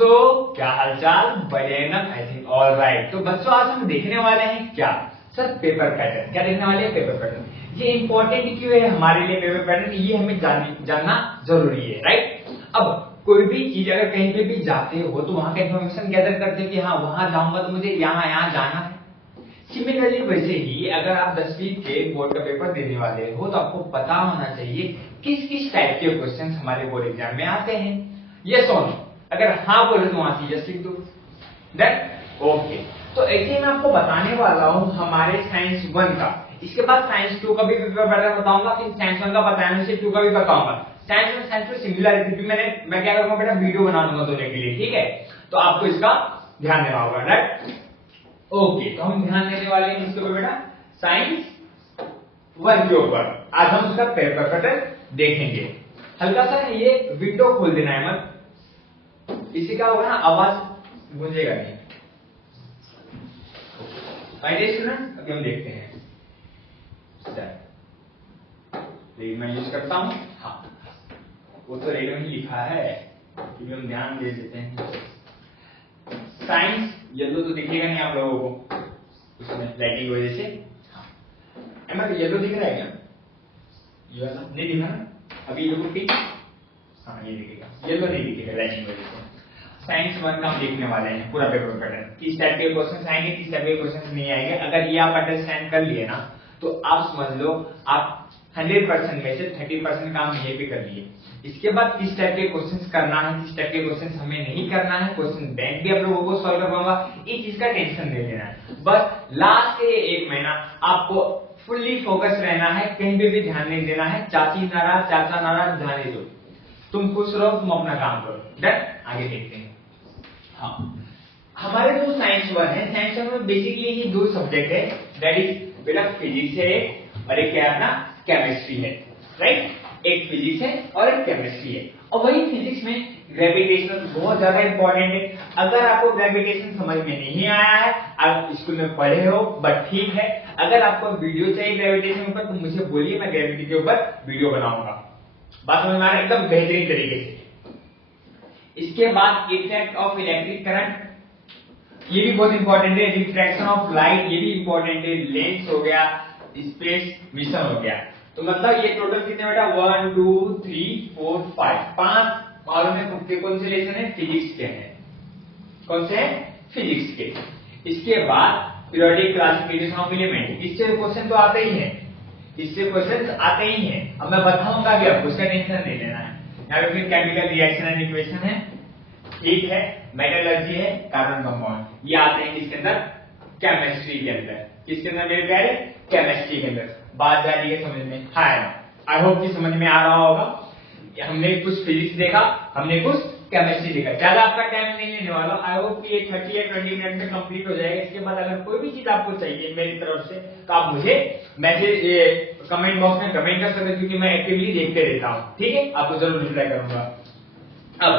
दोस्तों, क्या हालचाल? बढ़िया ना? I think all right. तो बच्चों, आज हम देखने वाले हैं क्या? Sir, paper pattern. क्या देखने वाले हैं? Paper pattern. ये इंपॉर्टेंट क्यों है हमारे लिए पेपर पैटर्न? ये हमें जानना जरूरी है, राइट? अब कोई भी चीज अगर कहीं पे भी जाते हो तो वहां का इन्फॉर्मेशन गैदर करते हो कि हाँ, वहां जाऊंगा तो मुझे यहाँ जाना है। सिमिलरली वैसे ही अगर आप 10वीं के बोर्ड का पेपर देने वाले हो तो आपको पता होना चाहिए किस किस टाइप के क्वेश्चन हमारे बोर्ड एग्जाम में आते हैं। यस और नो? अगर हाँ बोले तो वहां से यस लिख दो। Then okay. तो ऐसे मैं आपको बताने वाला हूं हमारे साइंस 1 का। इसके बाद साइंस 2 का भी पेपर पैटर्न बताऊंगा, फिर साइंस 1 का बताने से 2 का भी बताऊंगा। साइंस 1 साइंस 2 सिमिलर है क्योंकि मैं क्या करूंगा बेटा, वीडियो बना दूंगा दोनों के लिए, ठीक है? तो आपको इसका ध्यान देना होगा, राइट? ओके, तो हम ध्यान देने वाले हैं इसके ऊपर बेटा, साइंस 1 के ऊपर। आज हम उसका पेपर पैटर्न देखेंगे। हल्का सा ये विंडो खोल देना है मत, इसी का होगा ना, आवाज गूंजेगा नहीं। फाइनली स्टूडेंट, अभी हम देखते हैं। रेड में यूज करता हूं, हाँ वो तो रेड में ही लिखा है क्योंकि हम ध्यान दे देते हैं। साइंस येलो तो दिखेगा नहीं आप लोगों को उसमें लाइटिंग की वजह से। हाँ, येलो दिख रहा है क्या? ये वाला नहीं दिखा ना? अभी ये देखो पिंक, हाँ ये दिखेगा। येलो नहीं दिखेगा लाइटिंग की वजह से। साइंस 1 का हम देखने वाले हैं पूरा पेपर पैटर्न। किस टाइप के क्वेश्चन आएंगे, किस टाइप के क्वेश्चन नहीं आएंगे। अगर ये आप अंडरस्टैंड कर लिए ना तो आप समझ लो आप 100% में से 30% काम ये भी कर लिए। इसके बाद किस टाइप के क्वेश्चंस करना है, किस टाइप के क्वेश्चंस हमें नहीं करना है, क्वेश्चन बैंक भी आप लोगों को सॉल्व करवाऊंगा, इस चीज का टेंशन नहीं लेना है। बस लास्ट के 1 महीना आपको फुल्ली फोकस रहना है, कहीं पे भी ध्यान नहीं देना है। चाची नाराज, चाचा नाराज, ध्यान दो, तुम खुश रहो, तुम अपना काम करो। डन? आगे देखते हैं। हाँ, हमारे जो साइंस 1 है, साइंस 1 में बेसिकली ही 2 सब्जेक्ट है, दैट इज बेटा फिजिक्स है और एक क्या है अपना केमिस्ट्री है, राइट? एक फिजिक्स है और एक केमिस्ट्री है। और वही फिजिक्स में ग्रेविटेशन बहुत ज्यादा इंपॉर्टेंट है। अगर आपको ग्रेविटेशन समझ में नहीं आया है, आप स्कूल में पढ़े हो बट ठीक है, अगर आपको वीडियो चाहिए ग्रेविटेशन के ऊपर तो मुझे बोलिए, मैं ग्रेविटी के ऊपर वीडियो बनाऊंगा। बात समझ में आ रहा है? एकदम बेहतरीन तरीके से। इसके बाद इफेक्ट ऑफ इलेक्ट्रिक करंट, ये भी बहुत इंपॉर्टेंट है। रिफ्रैक्शन ऑफ लाइट, ये भी इंपॉर्टेंट है। लेंस हो गया, स्पेस मिशन हो गया। तो मतलब ये टोटल कितने बेटा? 1 2 3 4 5 मालूम है कौन से लेसन है? फिजिक्स के हैं। कौन से हैं? फिजिक्स के। इसके बाद पीरियोडिक क्लासिफिकेशन ऑफ एलिमेंट, इससे क्वेश्चन तो आते ही हैं, इससे क्वेश्चन आते ही हैं। अब मैं बताऊंगा भी आपको, उसका टेंशन नहीं लेना है। यहाँ पे केमिकल रिएक्शन एंड इक्वेशन है, ठीक है, मेटलर्जी है, कार्बन कंपाउंड, ये आते हैं किसके अंदर? केमिस्ट्री के अंदर। किसके अंदर मेरे प्यारे? केमिस्ट्री के अंदर। बात जा रही है समझ में? हाँ, आई होप कि समझ में आ रहा होगा। हमने कुछ फिजिक्स देखा, हमने कुछ केमिस्ट्री देखा। ज्यादा आपका टाइम नहीं लेने वाला। आई होप कि ये 30 या 20 मिनट में कंप्लीट हो जाएगा। इसके बाद अगर कोई भी चीज आपको चाहिए मेरी तरफ से तो आप मुझे मैसेज कमेंट बॉक्स में कमेंट कर सकते, क्योंकि मैं एक्टिवली देखते रहता हूँ, ठीक है? आपको जरूर रिप्लाई करूंगा। अब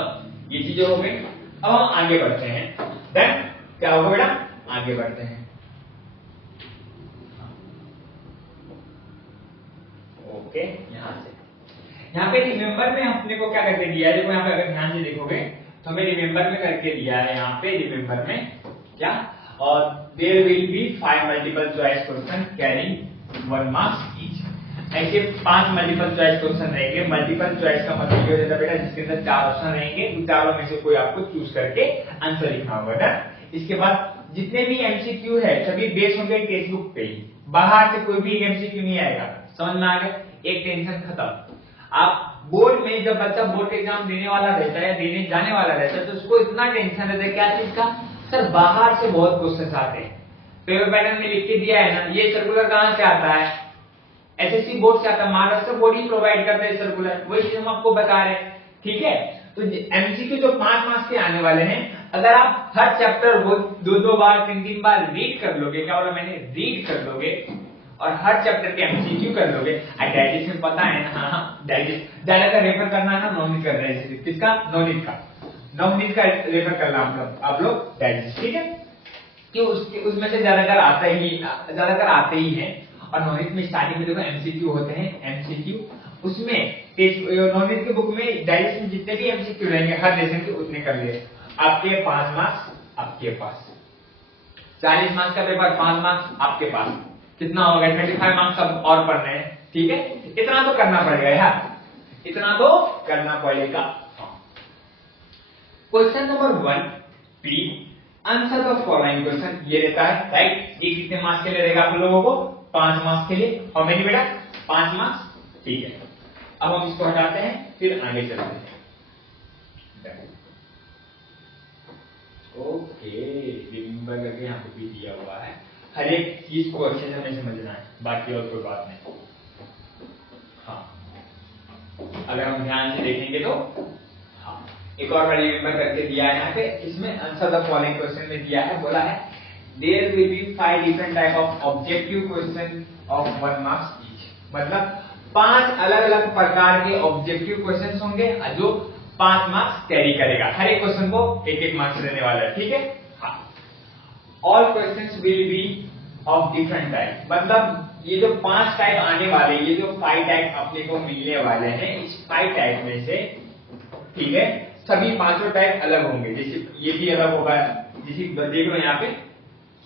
ये चीजें हो गई, अब हम आगे बढ़ते हैं। देन क्या होगा बेटा? आगे बढ़ते हैं। ओके, यहाँ पे रिमेंबर में अपने को क्या करके दिया है? देखो यहाँ पे अगर ध्यान से देखोगे तो हमें रिमेंबर में करके दिया है। यहाँ पे रिमेंबर में क्या? और there will be 5 multiple choice question carrying 1 marks each. ऐसे 5 मल्टीपल चॉइस क्वेश्चन रहेंगे। मल्टीपल चॉइस का मतलब ये होता है बेटा जिसके अंदर 4 ऑप्शन रहेंगे, उन चारों में से कोई आपको चूज करके आंसर लिखना होगा। इसके बाद जितने भी एमसीक्यू है सभी बेस होंगे टेक्स्ट बुक पे ही, बाहर से कोई भी एमसीक्यू नहीं आएगा। समझ में आ गया? एक टेंशन खत्म। आप बोर्ड में जब बच्चा बोर्ड एग्जाम देने वाला रहता है, देने जाने वाला रहता है, तो उसको इतना टेंशन रहता है क्या चीज का? सर बाहर से बहुत क्वेश्चन आते हैं। पेपर पैटर्न में लिख के दिया है ना, ये सर्कुलर कहां से आता है? एसएससी बोर्ड से आता है, महाराष्ट्र बोर्ड ही प्रोवाइड करता है सर्कुलर, वही चीज हम आपको बता रहे हैं, ठीक है? तो एमसीक्यू जो 5 मार्क्स के आने वाले हैं, अगर आप हर चैप्टर को 2-2 बार 3-3 बार रीड कर लोगे, क्या बोला मैंने? रीड कर लोगे और हर चैप्टर के एमसीक्यू कर लोगे। डाइजेस्ट में पता है ना? हाँ, डाइजेस्ट ज्यादा रेफर करना है ना, नवनीत का डाइजेस्ट। किसका? नवनीत का रेफर करना आप लोग डाइजेस्ट, ठीक है? कि उसमें से ज्यादातर आते ही हैं। और नवनीत में स्टार्टिंग में देखो एमसीक्यू होते हैं, एमसीक्यू उसमें नवनीत की बुक में डाइजेस्ट में जितने भी एमसीक्यू रहेंगे हर लेसन के उतने कर लिए। आपके 5 मार्क्स आपके पास, 40 मार्क्स का पेपर 5 मार्क्स आपके पास, कितना हो गया 35 मार्क्स अब और पढ़ने हैं, ठीक है। इतना तो करना पड़ेगा यार, इतना तो करना पड़ेगा। Question number 1 B, answer the following question, ये रहता है राइट। ये कितने मार्क्स के लिए रहेगा आप लोगों को, 5 मार्क्स के लिए। हाउ मेनी बेटा, 5 मार्क्स, ठीक है। अब हम इसको हटाते हैं, फिर आगे चलते हैं। ओके, रिमेंबर करके यहाँ पे भी दिया हुआ है, हर एक चीज को अच्छे से हमें समझना है, बाकी और कोई बात नहीं। हाँ, अगर हम ध्यान से देखेंगे तो हाँ, एक और बार रिमेंबर करके दिया है यहाँ पे, इसमें आंसर द फॉलोइंग क्वेश्चन में दिया है, बोला है there will be 5 different type of objective question of 1 marks each, मतलब 5 अलग अलग प्रकार के ऑब्जेक्टिव क्वेश्चंस होंगे जो 5 मार्क्स कैरी करेगा, हर एक क्वेश्चन को 1-1 मार्क्स देने वाला है, ठीक है। हाँ, all questions will be of different type, मतलब ये जो 5 टाइप आने वाले, ये जो 5 टाइप अपने को मिलने वाले हैं, इस 5 टाइप में से, ठीक है, सभी 5 टाइप अलग होंगे। जैसे ये भी अलग होगा, जैसे देख लो यहाँ पे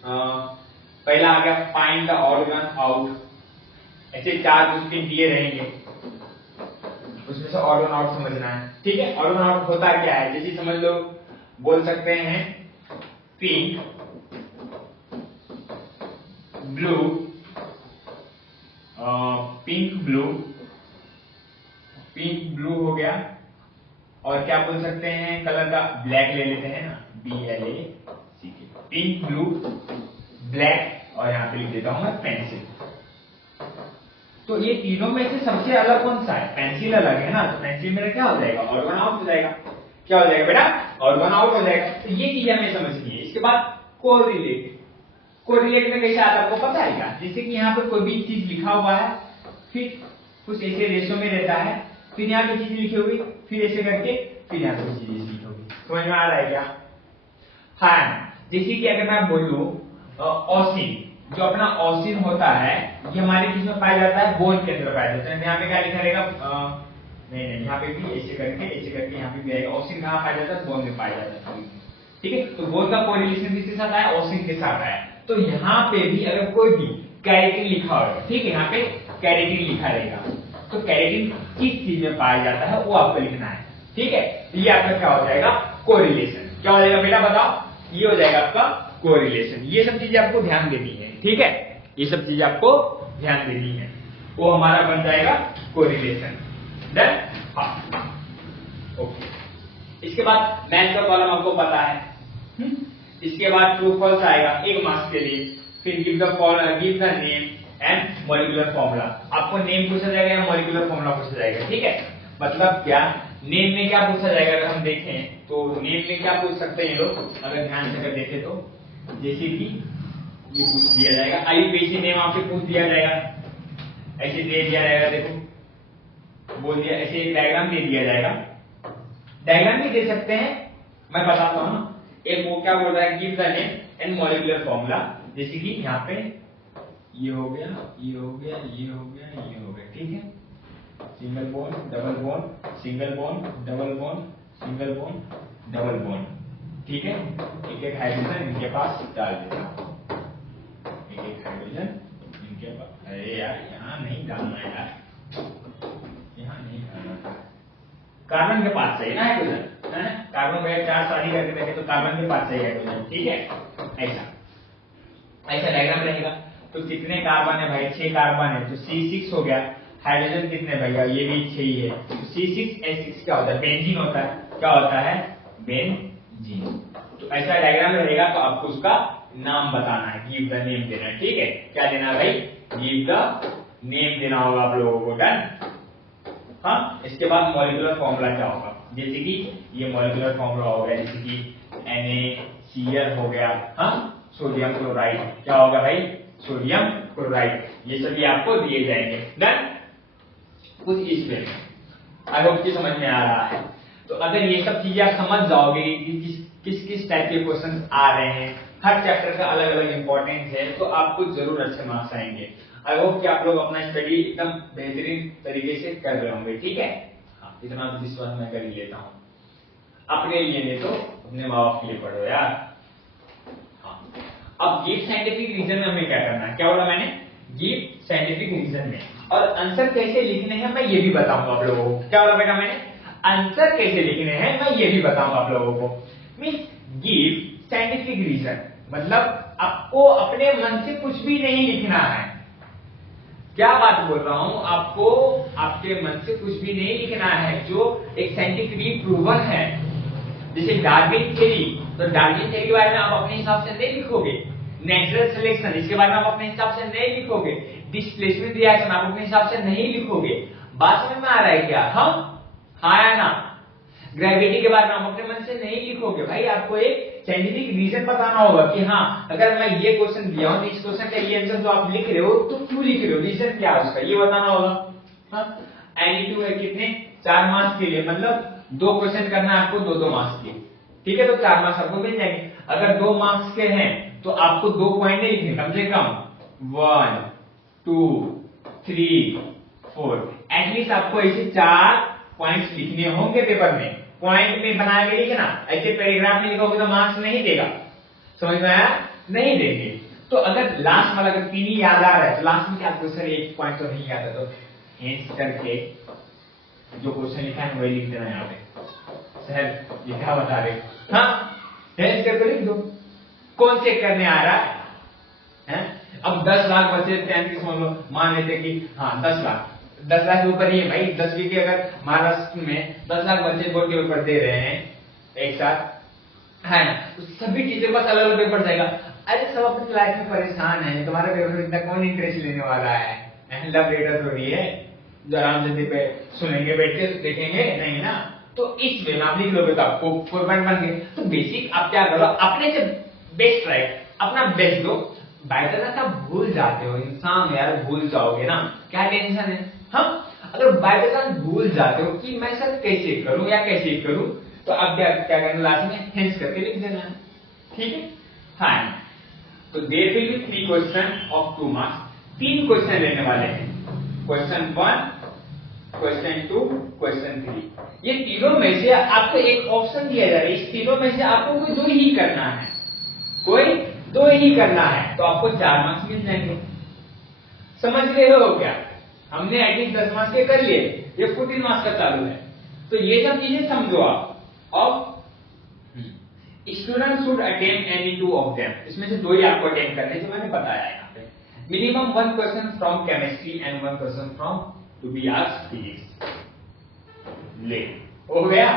पहला आ गया फाइंड द ऑर्गन आउट, ऐसे 4 क्वेश्चन दिए रहेंगे, उसमें से ऑर्गन आउट समझना है, ठीक है। ऑर्गन आउट होता क्या है, जैसे समझ लो, बोल सकते हैं pink, blue, pink blue, pink blue हो गया, और क्या बोल सकते हैं कलर का, ब्लैक ले लेते हैं ना, BLACK, पिंक ब्लू ब्लैक, और यहाँ पे लिख देता हूं मैं पेंसिल। तो ये तीनों में से सबसे अलग कौन सा है, पेंसिल अलग है ना, तो पेंसिल मेरा क्या हो जाएगा, ऑर्गन आउट हो जाएगा। क्या हो जाएगा बेटा, ऑर्गन आउट हो जाएगा। तो ये चीज हमें समझनी है। इसके बाद कोरिलेट, कोरिलेट में कैसे आता है आपको पता है क्या, जैसे कि यहाँ पे कोई भी चीज लिखा हुआ है, फिर कुछ ऐसे रेशो में रहता है, फिर यहाँ पे चीज लिखी होगी, फिर ऐसे करके, फिर यहाँ पे चीज लिखी होगी, समझ में आ रहा है क्या। हाँ, जैसे कि अगर मैं बोलूं ऑसिन, जो अपना ऑसिन होता है, ये हमारे किस में पाया जाता है, बोन के अंदर पाया जाता है। यहाँ पे क्या लिखा रहेगा, नहीं, यहाँ पे भी ऐसे करके यहाँ पे भी आएगा। ऑसिन कहाँ पाया जाता है, बोन में पाया जाता है, ठीक है। तो बोन का कोरिलेशन किसके साथ आया, ऑसिन के साथ आया। तो यहाँ पे भी अगर कोई भी कैरेटिन लिखा होगा, ठीक है, यहाँ पे कैरेटिन लिखा रहेगा, तो कैरेटिन किस चीज में पाया जाता है वो आपको लिखना है, ठीक है। ये आपका क्या हो जाएगा, कोरिलेशन। क्या हो जाएगा बेटा बताओ, ये हो जाएगा आपका कोरिलेशन। ये सब चीजें आपको ध्यान देनी है, ठीक है, ये सब चीजें आपको ध्यान देनी है, वो हमारा बन जाएगा कोरिलेशन। डन, हाँ, ओके। इसके बाद मैथ का कॉलम आपको पता है, इसके बाद ट्रू फॉल्स आएगा 1 मार्क्स के लिए, फिर give the name and molecular formula. आपको नेम पूछा जाएगा या मॉलिक्यूलर फॉर्मूला पूछा जाएगा, ठीक है। मतलब क्या, नेम में क्या पूछा जाएगा, अगर हम देखें तो नेम में क्या पूछ सकते हैं लोग, अगर ध्यान से अगर देखें तो, जैसे कि ये पूछ दिया जाएगा, IUPAC नेम आपसे पूछ दिया जाएगा, ऐसे दे दिया जाएगा, देखो बोल दिया, ऐसे एक डायग्राम दे दिया जाएगा, डायग्राम भी दे सकते हैं, मैं बताता हूं। एक वो क्या बोल रहा है, give the name and molecular formula, जैसे कि यहाँ पे ये हो गया, ये हो गया, ये हो गया, ये हो गया, ठीक है। Single bond, double bond, single bond, double bond, single bond, double bond, ठीक है। एक हाइड्रोजन इनके पास डाल देता हूं, एक हाइड्रोजन इनके पास, अरे यार यहाँ नहीं डालना है यार, यहाँ नहीं डालना है, कार्बन के पास चाहिए ना हाइड्रोजन, है ना। कार्बन वगैरह 4 शादी करके देखे तो कार्बन के पास चाहिए हाइड्रोजन, ठीक है। ऐसा डायग्राम रहेगा। तो कितने कार्बन है भाई, 6 कार्बन है, तो C6 हो गया। हाइड्रोजन कितने भैया, ये भी 6 ही है, तो C6H6 क्या होता है, बेंजीन होता है। क्या होता है, बेंजीन। तो ऐसा डायग्राम रहेगा, तो आपको उसका नाम बताना है, गिव द नेम देना है, ठीक है। क्या देना है भाई, गिव द नेम देना होगा आप लोगों को। डन, हाँ। इसके बाद मॉलिक्यूलर फॉर्मूला क्या होगा, जैसे कि ये मॉलिक्यूलर फॉर्मूला हो गया, जैसे कि NaCl हो गया, हाँ, सोडियम क्लोराइड, क्या होगा भाई, सोडियम क्लोराइड, ये सभी आपको दिए जाएंगे। डन, कुछ इस वे में आई होप कि समझ में आ रहा है। तो अगर ये सब चीजें आप समझ जाओगे कि किस किस टाइप के क्वेश्चंस आ रहे हैं, हर चैप्टर का अलग अलग इंपॉर्टेंस है, तो आपको जरूर अच्छे मार्क्स आएंगे। आई होप कि आप लोग अपना स्टडी एकदम बेहतरीन तरीके से कर रहे होंगे, ठीक है। हाँ, इतना तो विश्वास मैं कर ही लेता हूँ। अपने लिए नहीं तो अपने माँ बाप के लिए पढ़ो यार। हाँ, अब गिव साइंटिफिक रीजन में हमें क्या करना है, क्या बोला मैंने, गिव साइंटिफिक रीजन में, और आंसर कैसे लिखने हैं मैं ये भी बताऊंगा आप लोगों को। क्या बोला बेटा मैंने, आंसर कैसे लिखने हैं मैं ये भी बताऊंगा आप लोगों को। मींस गिव साइंटिफिक रीजन मतलब आपको अपने मन से कुछ भी नहीं लिखना है। क्या बात बोल रहा हूं, आपको आपके मन से कुछ भी नहीं लिखना है जो एक साइंटिफिकली प्रूवन है। जैसे डार्विन थ्योरी, तो डार्विन थ्योरी के बारे में आप अपने हिसाब से नहीं लिखोगे। नेचुरल सिलेक्शन, इसके बारे में आप अपने हिसाब से नहीं लिखोगे। डिस्प्लेसमेंट रिएक्शन आप अपने हिसाब से नहीं लिखोगे। बात समझ में आ रहा है क्या, हम हाँ या ना। ग्रेविटी के बारे में आप अपने मन से नहीं लिखोगे भाई, आपको एक साइंटिफिक रीजन बताना होगा कि हाँ अगर मैं ये क्वेश्चन दिया हूं तो इस क्वेश्चन का ये आंसर जो आप लिख रहे हो तो क्यों लिख रहे हो, रीजन क्या है उसका, ये बताना होगा। हाँ, एनी टू है कितने, 4 मार्क्स के लिए, मतलब 2 क्वेश्चन करना है आपको 2-2 मार्क्स के, ठीक है, तो 4 मार्क्स आपको मिल जाएंगे। अगर 2 मार्क्स के हैं तो आपको 2 पॉइंट नहीं लिखने, कम से कम 1 2 3 4 एटलीस्ट आपको ऐसे 4 पॉइंट्स लिखने होंगे पेपर में। पॉइंट में बना के लिखना, ऐसे पैराग्राफ में लिखोगे तो मार्क्स नहीं देगा, समझ में आया, नहीं देंगे। तो अगर लास्ट वाला अगर 3 ही याद आ रहा है तो लास्ट में क्या आपको सर 1 पॉइंट तो नहीं याद है तो हेंस करके जो क्वेश्चन लिखा है वही लिख देना यहाँ पे। सर ये क्या बता रहे, हाँ हेंस करके लिख दो। कौन चेक करने आ रहा है? अब 10 लाख बच्चे 33 मान लेते कि हाँ 10 लाख के ऊपर ही है भाई। 10वीं के अगर महाराष्ट्र में 10 लाख बच्चे बोर्ड के पेपर दे रहे हैं एक साथ, है ना, तो सभी टीचर पास अलग अलग पेपर जाएगा। अरे सब अपनी लाइफ में परेशान है, तुम्हारा पेपर इतना कौन इंटरेस्ट लेने वाला है, लव लेटर थोड़ी है जो आराम से पे सुनेंगे बैठ के देखेंगे, नहीं ना। तो इस वे में आप लिख लोगे तो आपको 4 पॉइंट बन गए। तो बेसिक आप क्या करो, अपने से बेस्ट ट्राई, अपना बेस्ट दो। बाय चांस आप भूल जाते हो, इंसान यार भूल जाओगे ना, क्या टेंशन है। हम अगर बाय चांस भूल जाते हो कि मैं सर कैसे करूं या कैसे करूं, तो आप क्या करना, लास्ट में हेंस करके लिख देना है, ठीक है। फाइन, तो there will be 3 question of 2 marks. 3 question लेने वाले हैं, क्वेश्चन 1, क्वेश्चन 2, क्वेश्चन 3। ये तीनों में से आपको एक ऑप्शन दिया जा रहा है, इस तीनों में से आपको कोई 2 ही करना है, कोई 2 ही करना है, तो आपको 4 मार्क्स मिल जाएंगे। समझ रहे हो क्या, हमने एटलीस्ट 10 मार्क्स के कर लिए, ये 14 मार्क्स का चालू है। तो ये सब चीजें समझो आप। अब student should attempt any 2 of them, इसमें से 2 ही आपको अटेम्प्ट करने जो मैंने बताया यहाँ पे। Minimum 1 question from chemistry and 1 question from to be asked physics. ले हो गया।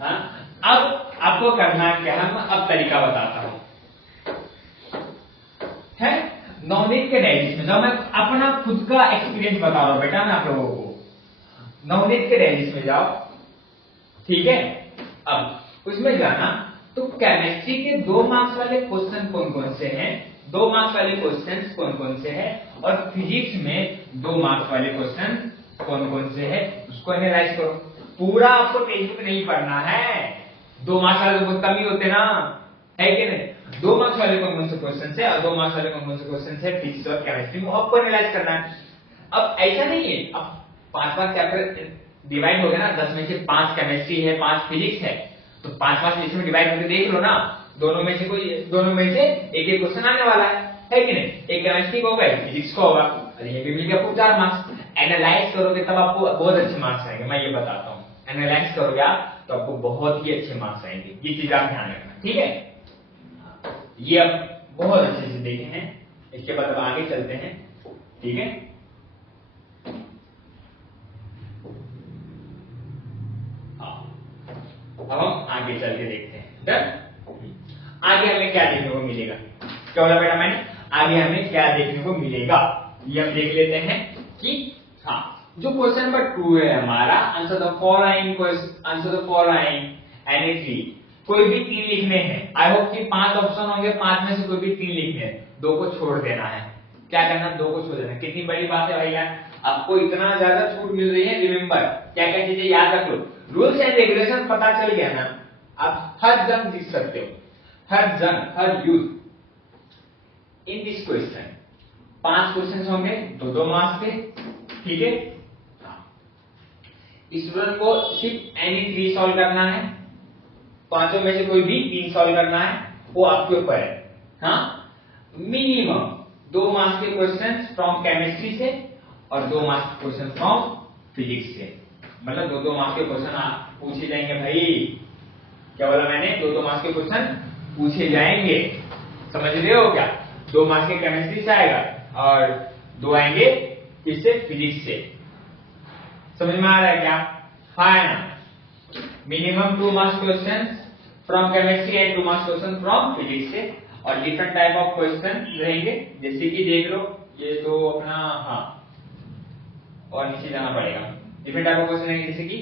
हाँ, अब आपको करना क्या है, मैं अब तरीका बताता हूं। है नॉलेज के डाइजेस्ट में जाओ, मैं अपना खुद का एक्सपीरियंस बता रहा हूं बेटा मैं आप लोगों को। नॉलेज के डाइजेस्ट में जाओ, ठीक है। अब उसमें जाना तो केमिस्ट्री के 2 मार्क्स वाले क्वेश्चन कौन कौन से हैं, 2 मार्क्स वाले क्वेश्चन कौन कौन से हैं, और फिजिक्स में 2 मार्क्स वाले क्वेश्चन कौन कौन से हैं, उसको एनालाइज करो। पूरा आपको टेक्स्ट नहीं पढ़ना है, 2 मार्क्स वाले तो बहुत कम ही होते ना, है कि नहीं। 2 मार्क्स वाले कौन कौन से क्वेश्चन है और 2 मार्क्स वाले कौन कौन से क्वेश्चन है फिजिक्स और केमिस्ट्री में, आपको एनालाइज करना है। अब ऐसा नहीं है, अब 5 चैप्टर डिवाइड हो गया ना, 10 में से 5 केमिस्ट्री है, 5 फिजिक्स है, तो 5 इसमें डिवाइड करके देख लो ना, दोनों में से एक एक क्वेश्चन आने वाला है कि नहीं। एक केमिस्ट्री को होगा, एक फिजिक्स को होगा, और ये भी मिल गया आपको 4 मार्क्स। एनालाइज करोगे तब आपको बहुत अच्छे मार्क्स आएंगे, मैं ये बताता हूँ। एनालाइज करोगे आप तो आपको बहुत ही अच्छे मार्क्स आएंगे, ये चीज आप ध्यान रखना, ठीक है। ये अब बहुत अच्छे से देखे हैं, इसके बाद अब आगे चलते हैं, ठीक है। अब हम आगे चल के देखते हैं। आगे हमें क्या देखने को मिलेगा, क्या बोला बेटा मैंने, आगे हमें क्या देखने को मिलेगा ये हम देख लेते हैं कि हाँ, जो क्वेश्चन नंबर 2 है हमारा, आंसर द फॉलोइंग एनी 3, कोई भी 3 लिखने हैं। आई होप कि 5 ऑप्शन होंगे, 5 में से कोई भी 3 लिखने हैं, 2 को छोड़ देना है। क्या करना, 2 को छोड़ देना। कितनी बड़ी बात है भैया, आपको इतना ज्यादा छूट मिल रही है। रिमेंबर, क्या क्या चीजें याद रख लो, रूल्स एंड रेगुलेशन पता चल गया ना, आप हर जन जीत सकते हो, हर youth in this question. 5 question होंगे, 2-2 मार्क्स के, ठीक है। स्टूडेंट को सिर्फ एनी 3 सॉल्व करना है, पांचों में से कोई भी 3 सॉल्व करना है, वो आपके ऊपर है। हाँ, मिनिमम 2 मार्क्स के क्वेश्चन फ्रॉम केमिस्ट्री से और 2 मार्क्स के क्वेश्चन फ्रॉम फिजिक्स से, मतलब 2-2 मार्क्स के क्वेश्चन पूछे जाएंगे भाई। क्या बोला मैंने? 2-2 मार्क्स के क्वेश्चन पूछे जाएंगे, समझ रहे हो क्या? 2 मार्क्स के केमिस्ट्री से आएगा और 2 आएंगे किससे? फिजिक्स से। समझ में आ रहा है क्या? हाँ ना, minimum 2 marks question from chemistry and 2 marks question from physics से, और डिफरेंट टाइप ऑफ क्वेश्चन रहेंगे, जैसे कि देख लो ये तो अपना, हाँ और नीचे जाना पड़ेगा। डिफरेंट टाइप ऑफ क्वेश्चन रहेंगे, जैसे कि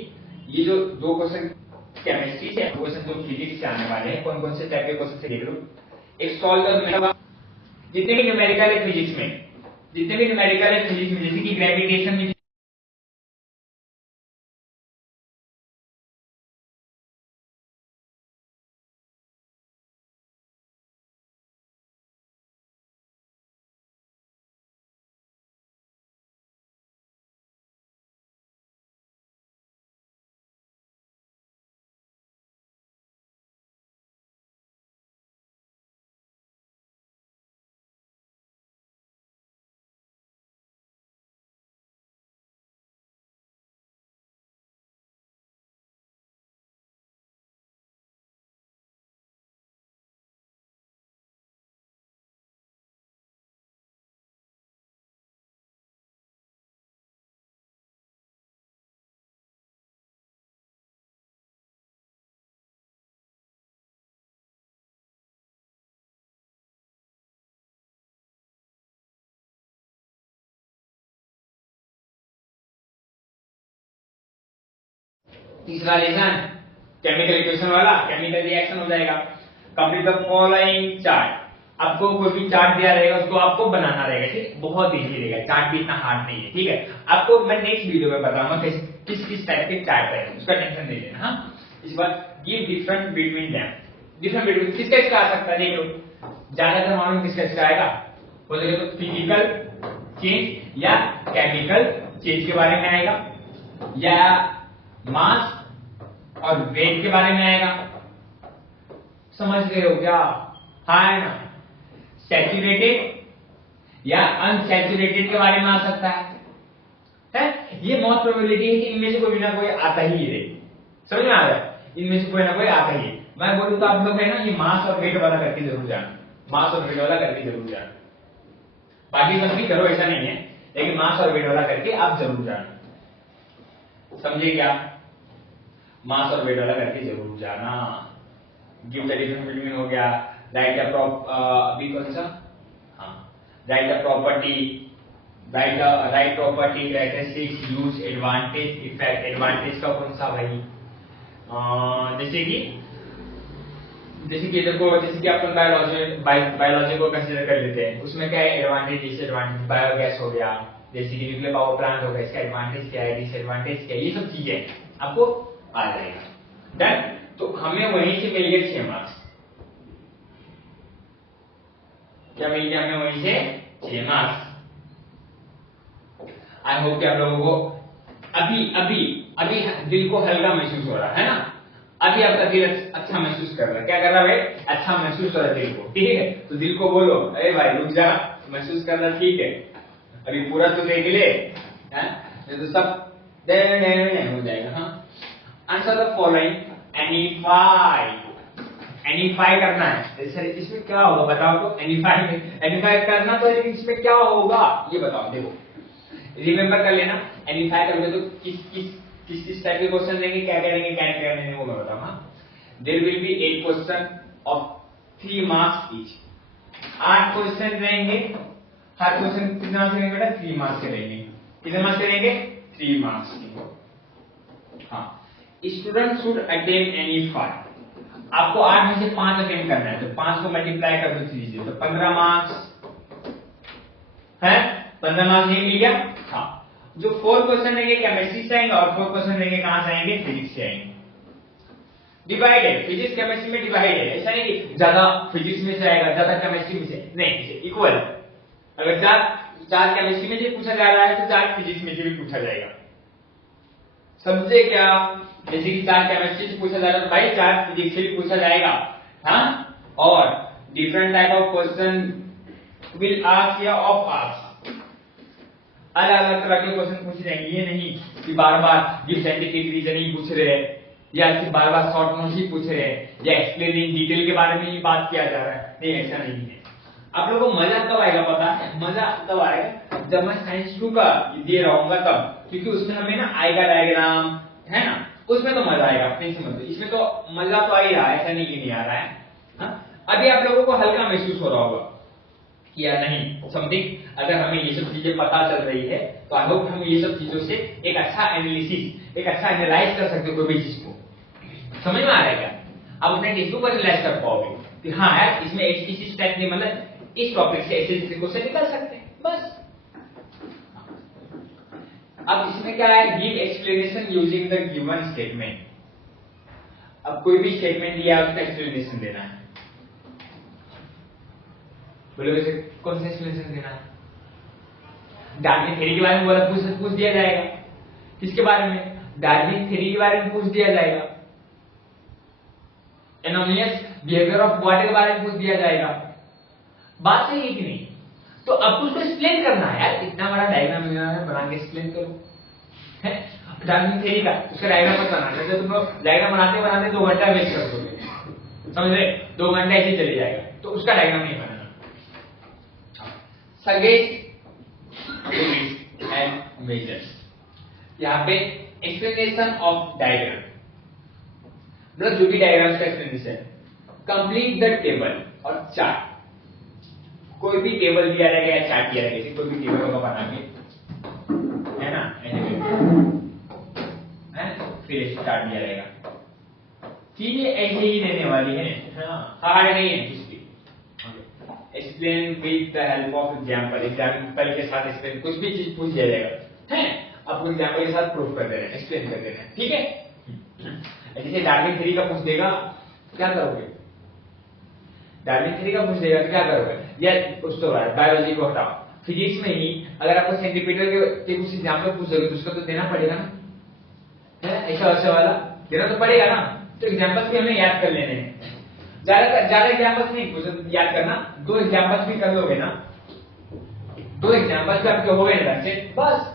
ये जो 2 क्वेश्चन केमिस्ट्री से, क्वेश्चन जो फिजिक्स से आने वाले हैं, कौन कौन से टाइप के क्वेश्चन से देख लो। एक सॉल्व जितने भी न्यूमेरिकल है फिजिक्स में, जितने भी न्यूमेरिकल है फिजिक्स में, जैसे कि ग्रेविटेशन में तीसरा लेसन केमिकल इक्वेशन वाला, केमिकल रिएक्शन हो जाएगा। Complete the following chart. आपको कोई भी चार्ट दिया रहेगा, उसको आपको बनाना रहेगा, ठीक है? बहुत इजी रहेगा, चार्ट भी इतना हार्ड नहीं है, ठीक है? आपको मैं नेक्स्ट वीडियो में बताऊंगा किस किस टाइप के चार्ट है, उसका टेंशन नहीं लेना। हाँ, इस बार give different between them. Different between किसका इसका आ सकता है, देख लो। ज्यादातर मालूम किसका इसका आएगा, बोलेंगे तो फिजिकल चेंज या केमिकल चेंज के बारे में आएगा, या मास और वेट के बारे में आएगा। समझ रहे हो क्या? हाँ ना, सैचुरेटेड या अनसैचुरेटेड के बारे में आ सकता है? ये बहुत प्रोबेबिलिटी है कि इनमें से कोई ना कोई आता ही है। समझ में आ रहा है? इनमें से कोई ना कोई आता ही है। मैं बोलूं तो आप लोग है ना, ये मास और वेट वाला करके जरूर जाना, मास और वेट वाला करके जरूर जाना। बाकी सब भी करो, ऐसा नहीं है, लेकिन मास और वेट वाला करके आप जरूर जाना। समझे क्या? मास और वेट वाला करके जरूर जाना। गिव द डिफरेंस बिटवीन हो गया, राइट द अभी कौन सा, हाँ, right the property, right property, characteristics, use, advantage, effect. Advantage का कौन सा भाई? जैसे कि देखो, जैसे कि अपन बायोलॉजी को कंसीडर कर लेते हैं, उसमें क्या है एडवांटेज, डिसएडवांटेज। बायोगैस हो गया, जैसे कि न्यूक्लियर पावर प्लांट हो गया, इसका एडवांटेज क्या है, डिसएडवांटेज क्या है, ये सब चीजें आपको आ जाएगा। डन? तो हमें वहीं से मिल गए 6 मार्क्स। क्या मिल गया हमें वहीं से? 6 मार्क्स। आई होप कि आप लोगों को अभी अभी अभी दिल को हल्का महसूस हो रहा है ना? अभी आपका दिल अच्छा महसूस कर रहा है। क्या कर रहा है भाई? अच्छा महसूस हो रहा है दिल को, ठीक है? तो दिल को बोलो, अरे भाई रुक जा, महसूस कर रहा, ठीक है? अभी पूरा तो देख ले, ये तो सब हो जाएगा। हाँ, आंसर द फॉलोइंग, एनीफाई करना है। सर इसमें क्या होगा बताओ तो? एनीफाई करना तो, लेकिन इसमें क्या होगा ये बताओ। देखो, रिमेंबर कर लेना, एनीफाई करोगे तो किस टाइप के क्वेश्चन देंगे, क्या करेंगे, क्या नहीं करेंगे, वो मैं बताऊंगा। There will be 8 question of 3 marks each. 8 question रहेंगे, हर क्वेश्चन कितने मार्क्स के रहेंगे बेटा? 3 मार्क्स के रहेंगे। कितने मार्क्स के रहेंगे? 3 मार्क्स के। हाँ, स्टूडेंट शुड अटेम्प्ट एनीफाई। आपको 8 में से 5 अटेम्प्ट करना है, तो 5 को मल्टीप्लाई कर दो 3 से, तो 15 मार्क्स है। 15 मार्क्स नहीं मिल गया? हाँ, जो 4 क्वेश्चन रहेंगे केमिस्ट्री से आएंगे और 4 क्वेश्चन रहेंगे कहां से आएंगे? फिजिक्स से आएंगे। डिवाइडेड, फिजिक्स केमिस्ट्री में डिवाइड है, ऐसा नहीं कि ज्यादा फिजिक्स में से आएगा ज्यादा केमिस्ट्री में से, नहीं, इक्वल। अगर 4 केमिस्ट्री में से पूछा जा रहा है तो 4 फिजिक्स में से भी पूछा जाएगा। समझे क्या? जैसे कि 4 केमिस्ट्री से पूछा जा रहा है तो भाई 4 फिजिक्स से भी पूछा जाएगा, हाँ। और different type of question will ask या ऑफ आस्क, अलग अलग तरह के क्वेश्चन पूछे जाएंगे। ये नहीं कि बार बार गिव साइंटिफिक रीजनिंग पूछ रहे हैं, या सिर्फ बार बार शॉर्ट नोट्स ही पूछ रहे हैं, या एक्सप्लेनिंग डिटेल के बारे में ही बात किया जा रहा है। नहीं, ऐसा नहीं है। आप लोगों को मजा कब आएगा पता है? मजा तब आएगा जब मैं साइंस 2 का दे रहा हूँ तब, क्योंकि उसमें हमें ना आएगा डायग्राम, है ना, उसमें तो मजा आएगा। नहीं समझते? इसमें तो मजा तो आ ही रहा है, ऐसा नहीं कि नहीं आ रहा है, हाँ? अभी आप लोगों को हल्का महसूस हो रहा होगा या नहीं समथिंग। अगर हमें ये सब चीजें पता चल रही है तो आई होप हम ये सब चीजों से एक अच्छा एनालिसिस, एक अच्छा एनालाइज कर सकते हो कोई भी चीज को। समझ में आ रहा है क्या? आप अपने टेक्स्ट को एनालाइज कर पाओगे कि हाँ यार इसमें इस टाइप के, मतलब इस टॉपिक से ऐसे क्वेश्चन निकल सकते हैं, बस। अब इसमें क्या है? Give explanation using the given statement. अब कोई भी स्टेटमेंट दिया है उसका एक्सप्लेनेशन देना है। बोलो वैसे कौन सा एक्सप्लेनेशन देना है? डार्विन थ्योरी के बारे में बोला, पूछ दिया जाएगा। किसके बारे में? डार्विन थ्योरी के बारे में पूछ दिया जाएगा। एनोमलियस बिहेवियर ऑफ वाटर के बारे में पूछ दिया जाएगा। बात सही है कि नहीं? तो अब उसको एक्सप्लेन करना है यार, इतना बड़ा डायग्राम बना के एक्सप्लेन करो, है डार्विन थ्योरी का, उसका डायग्राम मत बनाना। जब तुम लोग डायग्राम बनाते बनाते 2 घंटा वेस्ट कर दोगे, समझ रहे? 2 घंटा ऐसे ही चले जाएगा, तो उसका डायग्राम नहीं बनाना। सजेस्ट एंड मेजर्स, यहाँ पे एक्सप्लेनेशन ऑफ डायग्राम, मतलब जो भी डायग्राम का एक्सप्लेनेशन, कंप्लीट द टेबल और चार्ट। कोई भी टेबल दिया रहेगा या चार्ट दिया रहेगा, कोई भी टेबल होगा बना के, है ना, फिर ऐसे चार्ट दिया रहेगा। चीजें ऐसे ही देने वाली है, हार्ड नहीं है कुछ भी। Explain with the help of example, example के साथ एक्सप्लेन, कुछ भी चीज पूछ दिया जाएगा, है, आपको एग्जांपल के साथ प्रूफ कर देना है, एक्सप्लेन कर देना है, ठीक है। जैसे डार्विन थ्योरी का पूछ देगा, क्या करोगे? डार्विन थ्योरी का पूछ देगा, क्या करोगे? या कुछ तो बायोलॉजी को हटाओ, फिजिक्स में ही अगर आपको सेंटीमीटर के कुछ एग्जांपल पूछ दोगे तो उसका तो देना पड़ेगा ना, है, ऐसा वाला देना तो पड़ेगा ना। तो एग्जांपल्स भी हमें याद कर लेने हैं। ज्यादा एग्जांपल्स नहीं याद करना, 2 एग्जांपल्स भी कर लोगे ना, 2 एग्जांपल्स भी आपके हो गए ना, बस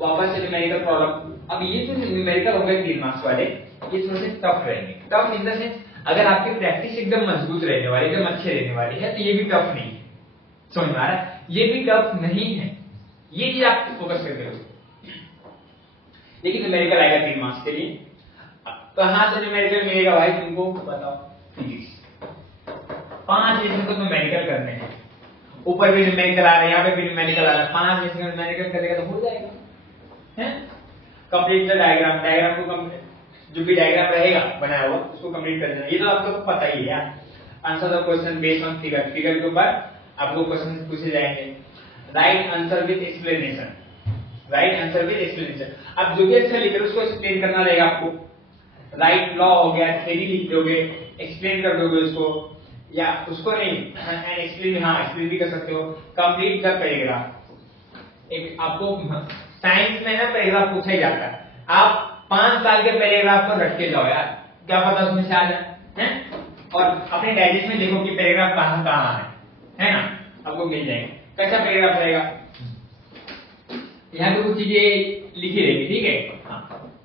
वापस से न्यूमेरिकल प्रॉब्लम। अब ये जो न्यूमेरिकल हो गए 3 मार्क्स वाले, ये थोड़े से टफ रहेंगे। टफ इन द सेंस, अगर आपकी प्रैक्टिस एकदम मजबूत रहने वाली, एकदम अच्छे रहने वाली है, तो ये भी टफ नहीं है। समझ में आ रहा है? ये भी टफ नहीं है, ये चीज आप फोकस करके रखो। लेकिन न्यूमेरिकल आएगा 3 मार्क्स के लिए। कहां से न्यूमेरिकल मिलेगा भाई तुमको बताओ? फिजिक्स। 5 लेसन तो न्यूमेरिकल करने हैं, ऊपर भी न्यूमेरिकल आ रहा है, यहाँ पे भी न्यूमेरिकल आ रहा है, 5 लेसन न्यूमेरिकल करेगा तो हो जाएगा, है। कंप्लीट द डायग्राम, डायग्राम को कंप्लीट, जो भी डायग्राम रहेगा बनाया हुआ उसको कंप्लीट कर देना। ये तो आपको पता ही है यार। Answer the question based on figure, figure के ऊपर आपको क्वेश्चन पूछे जाएंगे। Right answer with explanation, right answer with explanation. अब जो भी अच्छा लिखे उसको एक्सप्लेन करना रहेगा आपको। राइट लॉ हो गया, थ्योरी लिख दोगे, एक्सप्लेन कर दोगे उसको, या उसको नहीं एंड एक्सप्लेन, हाँ एक्सप्लेन भी कर सकते हो। कंप्लीट द पैराग्राफ, एक आपको साइंस में ना पैराग्राफ पूछा ही जाता है, आप 5 साल के पैराग्राफ को रट के जाओ यार, क्या पता उसमें से आ जाए, हैं? और अपने डाइजेस्ट में देखो कि पैराग्राफ कहां कहां है ना, आपको मिल जाएंगे। कैसा पैराग्राफ रहेगा? यहाँ पे कुछ चीजें लिखी रहेगी, ठीक है, हाँ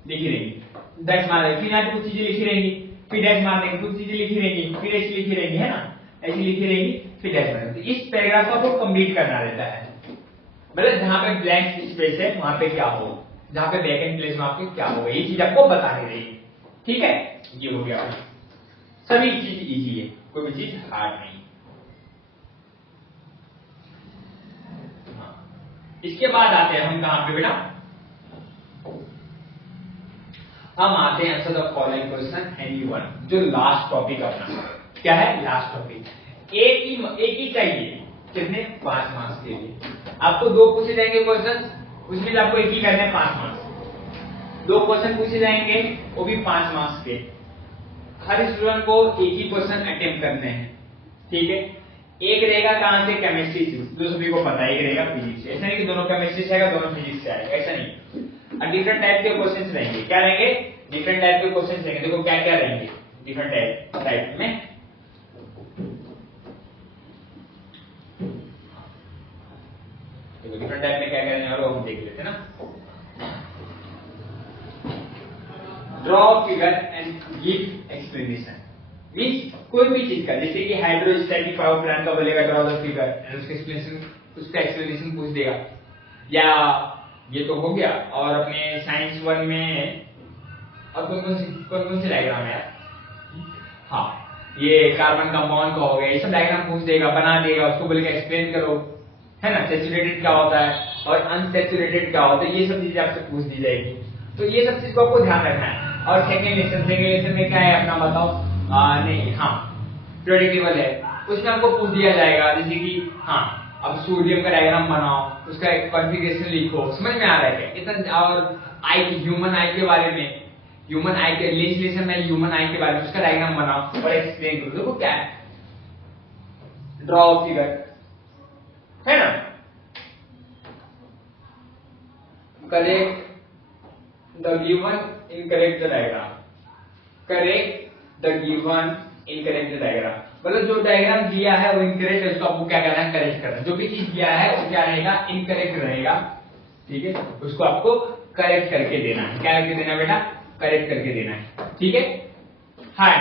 लिखी रहेगी, डैश मार देंगे, फिर यहाँ पे कुछ चीजें लिखी रहेंगी, फिर डैश मार देंगे, कुछ चीजें लिखी रहेंगी, फिर ऐसी लिखी रहेंगी, है ना, ऐसी लिखी रहेंगी, फिर डैश मार देंगे। इस पैराग्राफ को आपको कंप्लीट करना रहता है, मतलब जहां पे ब्लैंक स्पेस है वहां पे क्या हो, जहां पे वैकेंट प्लेस वहां पे क्या होगा, ये चीज आपको बतानी रहेगी, ठीक है। ये हो गया, सभी चीज इजी है, कोई भी चीज हार्ड नहीं। इसके बाद आते हैं हम कहां पे बेटा? हम आते हैं answer the following question any one, जो लास्ट टॉपिक अपना क्या है, लास्ट टॉपिक। एक ही चाहिए, कितने? 5 मार्क्स के लिए। आपको 2 पूछे जाएंगे क्वेश्चन, उसमें आपको एक ही करना है 5 मार्क्स। 2 क्वेश्चन पूछे जाएंगे, वो भी 5 मार्क्स के। हर स्टूडेंट को एक ही क्वेश्चन अटेम्प्ट करने हैं, ठीक है। एक रहेगा कहां से? केमिस्ट्री से, जो सभी को पता है, एक रहेगा फिजिक्स से। ऐसा नहीं कि दोनों केमिस्ट्री से आएगा दोनों फिजिक्स से आएगा, ऐसा नहीं। और डिफरेंट टाइप के क्वेश्चंस रहेंगे। क्या रहेंगे? डिफरेंट टाइप के क्वेश्चंस रहेंगे। देखो क्या क्या रहेंगे डिफरेंट टाइप में। देखो डिफरेंट टाइप में क्या क्या रहेंगे और हम देख लेते हैं ना। Draw figure and give explanation. Means कोई भी चीज का, जैसे कि हाइड्रोस्टैटिक पावर प्लांट का बोलेगा ड्रॉ द फिगर एंड उसका एक्सप्लेनेशन पूछ देगा। या ये तो हो गया। और अपने साइंस 1 में और कौन से डायग्राम है यार? हाँ, ये कार्बन कंपाउंड का हो गया, ये सब डायग्राम पूछ देगा, बना देगा, उसको बोलेगा एक्सप्लेन करो, है ना। सैचुरेटेड क्या होता है और अनसैचुरेटेड क्या होता है, ये सब चीजें आपसे पूछ दी जाएगी। तो ये सब चीज को आपको ध्यान रखना है। और सेकेंड लेसन में क्या है अपना बताओ? नहीं, हाँ, प्रेडिक्टेबल है, उसमें आपको पूछ दिया जाएगा जैसे कि हाँ अब सोडियम का डायग्राम बनाओ, उसका एक कॉन्फ़िगरेशन लिखो। समझ में आ रहा है क्या इतना? और आई, ह्यूमन आई के बारे में, ह्यूमन आई के लेजिस्लेशन में ह्यूमन आई के बारे में उसका डायग्राम बनाओ और एक्सप्लेन करो। देखो क्या है, ड्रॉ फिगर, है ना। Correct the given incorrect diagram, correct the given incorrect diagram. मतलब जो डायग्राम दिया है वो इनकरेक्ट है, उसको आपको क्या करना है? करेक्ट करना है। जो भी चीज दिया है वो क्या रहेगा? इनकरेक्ट रहेगा, ठीक है। उसको आपको करेक्ट करके देना है। क्या करके देना है बेटा? करेक्ट करके देना है, ठीक है। हाँ,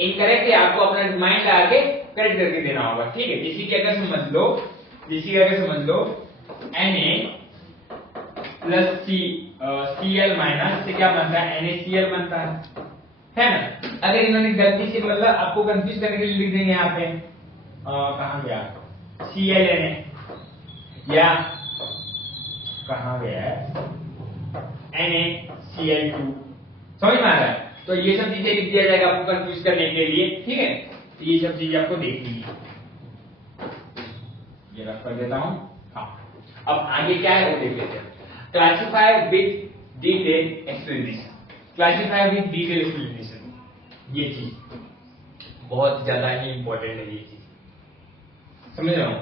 इनकरेक्ट है, आपको अपना माइंड लगा के करेक्ट करके देना होगा, ठीक है। इसी के अगर समझ लो Na प्लस Cl माइनस से क्या बनता है? NaCl बनता है ना। अगर इन्होंने गलती से मतलब आपको कंफ्यूज करने के लिए लिख देंगे यहाँ पे कहाँ गया ClNa, या कहाँ गया है NaCl2, समझ में आ रहा है? तो ये सब चीजें लिख दिया जाएगा आपको कंफ्यूज करने के लिए, ठीक है। ये सब चीजें आपको देखनी है, ये रख कर देता हूं। हाँ, अब आगे क्या है वो देख लेते हैं। Classify with detail explanation, classify with detail explanation, ये चीज बहुत ज्यादा ही इंपॉर्टेंट है। ये चीज समझ रहा हूं,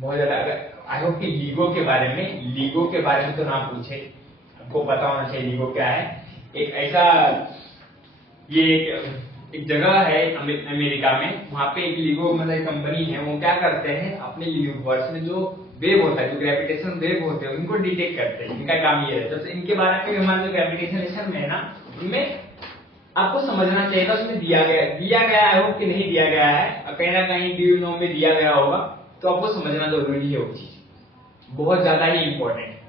बहुत ज्यादा। अगर आई होप कि लीगो के बारे में तो ना पूछे, आपको पता होना चाहिए लीगो क्या है। एक ऐसा, ये एक जगह है अमेरिका में, वहां पे एक लीगो मतलब कंपनी है। वो क्या करते हैं, अपने यूनिवर्स में जो वेव होता है, जो ग्रेविटेशन वेव होते हैं, उनको डिटेक्ट करते हैं। इनका काम ये है। जब इनके बारे में हमारे जो ग्रेविटेशन में है ना, उनमें आपको समझना चाहिए था, उसमें दिया गया है कि नहीं दिया गया है, कहीं ना कहीं डू यू नो में दिया गया होगा, तो आपको समझना जरूरी है। वो चीज बहुत ज्यादा ही इंपॉर्टेंट है,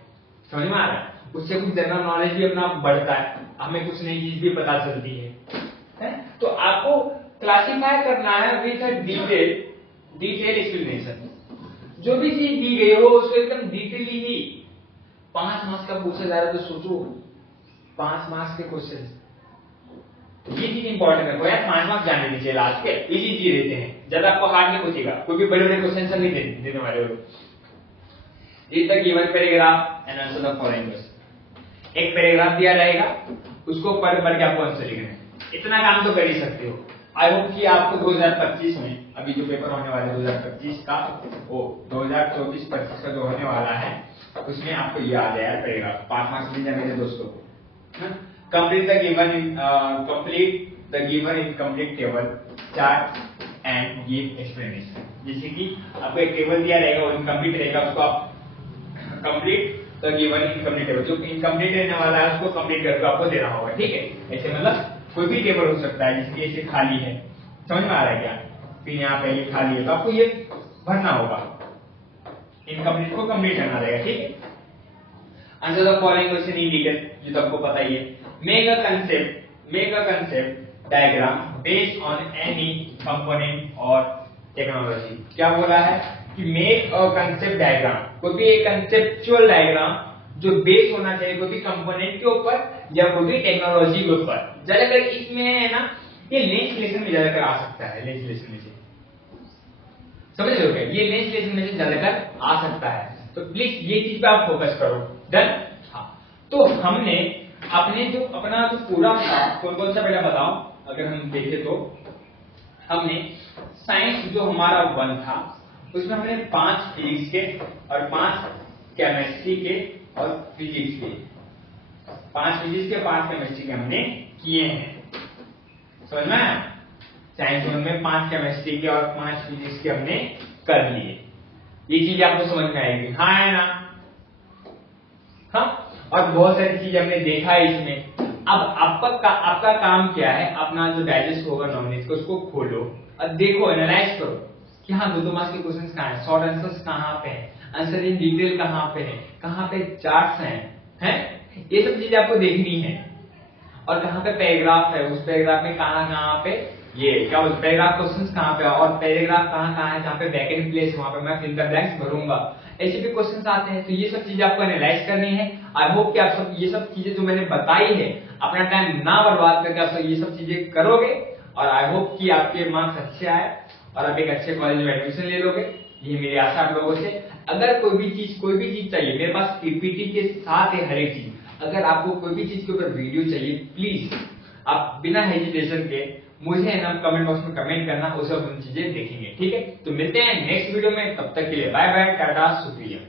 समझ में आ रहा है? उससे कुछ जनरल नॉलेज भी अपना बढ़ता है, हमें कुछ नई चीज भी पता चलती है। तो आपको क्लासिफाई करना है विद अ डिटेल एक्सप्लेनेशन। जो भी चीज दी गई हो उसको एकदम डिटेली ही। 5 मार्क्स का पूछा जा रहा है तो सोचो 5 मार्क्स के क्वेश्चन, ये चीज इंपॉर्टेंट है। 5 मार्क्स जाने दीजिए, लास्ट के इजी चीज देते हैं, ज्यादा आपको हार्ड नहीं पूछेगा, कोई भी बड़े बड़े क्वेश्चन नहीं देने वाले हो। Read the given paragraph and answer the following question. एक पैराग्राफ दिया रहेगा, उसको पढ़ के आपको आंसर लिखना है। इतना काम तो कर ही सकते हो। आई होप कि आपको 2025 में अभी जो पेपर होने वाला है 2025 का, वो 2024-25 का जो होने वाला है, उसमें आपको ये आ जाए पैराग्राफ। 5 मार्क्स मिल जाए मेरे दोस्तों को। Complete the given incomplete table chart and give explanation. जैसे कि आपको एक टेबल दिया रहेगा, वो इनकम्प्लीट रहेगा, उसको आप complete the given incomplete table, जो इनकम्प्लीट रहने वाला है उसको कंप्लीट करके आपको देना होगा, ठीक है। ऐसे मतलब कोई भी टेबल हो सकता है, जिसकी ऐसे खाली है, समझ में आ रहा है क्या? फिर यहाँ पे ये खाली है तो आपको ये भरना होगा, इनकम्प्लीट को कंप्लीट करना रहेगा, ठीक है। Answer the following question in detail, ये तो आपको पता ही है। Make a concept diagram based on any component और टेक्नोलॉजी। क्या बोला है कि मेक अ कंसेप्ट डायग्राम, कोई भी एक कंसेप्चुअल डायग्राम जो बेस होना चाहिए कोई भी कंपोनेंट के ऊपर या कोई भी टेक्नोलॉजी के ऊपर। ज्यादातर इसमें है ना, ये लेजिस्लेशन में ज्यादातर आ सकता है, लेजिस्लेशन में से, समझ रहे हो क्या? ये लेजिस्लेशन में से ज्यादातर आ सकता है, तो प्लीज ये चीज पे आप फोकस करो। डन? हाँ, तो हमने अपना जो पूरा था, कौन सा बेटा बताओ, अगर हम देखें तो हमने साइंस जो हमारा 1 था, उसमें हमने 5 फिजिक्स के और 5 केमिस्ट्री के और फिजिक्स के, 5 फिजिक्स के 5 केमिस्ट्री के हमने किए हैं। समझ में आया? साइंस 1 में 5 केमिस्ट्री के और 5 फिजिक्स के हमने कर लिए। ये चीज आपको समझ में आएगी, हाँ है ना? हाँ, और बहुत सारी चीजें हमने देखा है इसमें। अब आपका काम क्या है, अपना जो डाइजेस्ट होगा नॉलेज को उसको खोलो और देखो, एनालाइज करो कि हाँ 2 मार्क्स के क्वेश्चंस कहाँ है, शॉर्ट आंसर्स कहाँ पे है, आंसर इन डिटेल कहाँ पे है, कहाँ पे चार्ट्स हैं, ये सब चीजें आपको देखनी है। और कहाँ पे पैराग्राफ है, उस पैराग्राफ में कहाँ पे ये क्या बोलते पैराग्राफ क्वेश्चंस कहाँ पे, और पैराग्राफ कहाँ है जहाँ पे वैकेंट प्लेस है वहां पे मैं फिल द ब्लैंक्स भरूंगा। ऐसे भी क्वेश्चंस आते हैं, तो ये सब चीजें आपको एनालाइज करनी है। आई होप कि आप सब ये सब चीजें जो मैंने बताई है, अपना टाइम ना बर्बाद करके आप सब ये सब चीजें करोगे, और आई होप कि आपके मार्क्स अच्छे आए और आप एक अच्छे कॉलेज में एडमिशन ले लोगे। ये मेरी आशा आप लोगों से। अगर कोई भी चीज चाहिए, मेरे पास पीपीटी के साथ है हर एक चीज। अगर आपको कोई भी चीज के ऊपर वीडियो चाहिए, प्लीज आप बिना हेजिटेशन के मुझे ना कमेंट बॉक्स में कमेंट करना, उसे हम चीजें देखेंगे। ठीक है, तो मिलते हैं नेक्स्ट वीडियो में, तब तक के लिए बाय बाय, टाटा, शुक्रिया।